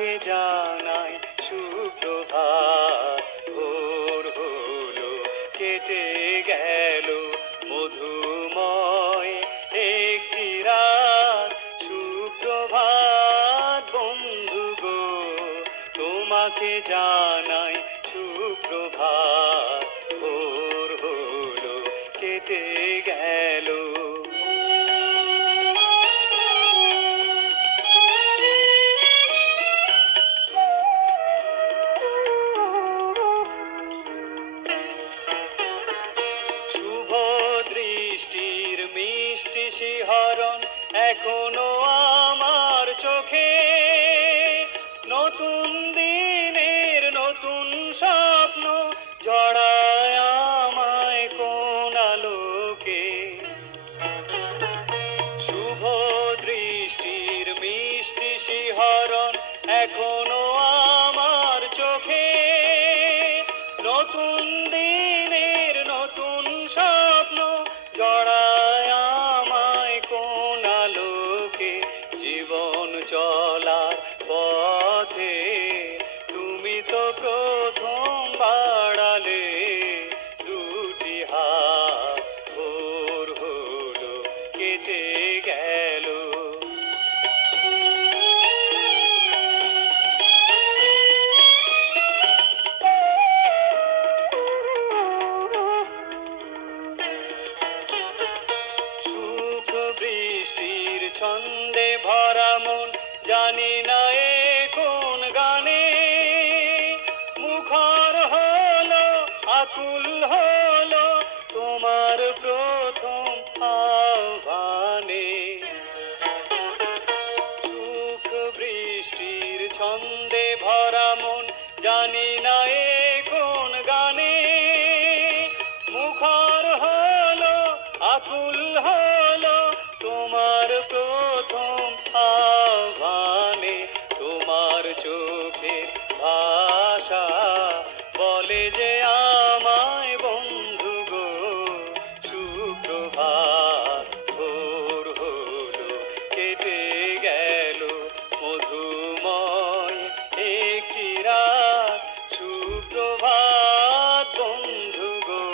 তোমাকে জানাই সুপ্রভাত। ভোর হলো, কেটে গেল মধুময় একটি রাত। সুপ্রভাত বন্ধু গো, তোমাকে জানাই সুপ্রভাত। ভোর হলো, কেটে গেল। শুভ দৃষ্টির মিষ্টি শিহরণ এখনো আমার চোখে। নতুন দিনের নতুন স্বপ্ন জড়ায় আমায় কোন আলোকে। শুভ দৃষ্টির মিষ্টি শিহরণ এখনো আমার চোখে। নতুন দিনের নতুন স্বপ্ন জড়ায় আমায় কোন আলোকে। জীবন চলার পথে তুমি তো প্রথম বাড়ালে দুটি হাত। ভোর হলো, কেটে গেল। সুখ বৃষ্টির ছন্দে ভরা মন, জানি না এ কোন গানে। মুখর হলো, আকুল হলো তোমার প্রথম আহ্বানে। সুখ বৃষ্টির ছন্দে ভরা মন, জানি না এ কোন গানে। মুখর হলো, আকুল হলো তোমার প্রথম আহ্বানে। তোমার চোখের ভাষা বলে যে আমায় বন্ধু গো সুপ্রভাত। ভোর হলো, কেটে গেল মধুময় একটি রাত। সুপ্রভাত বন্ধু গো,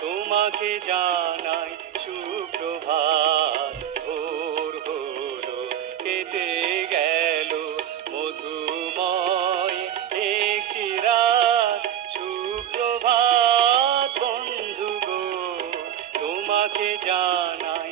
তোমাকে জানাই সুপ্রভাত। ভোর হলো, কেটে গেল মধুময় একটি রাত। সুপ্রভাত বন্ধু গো, তোমাকে জানাই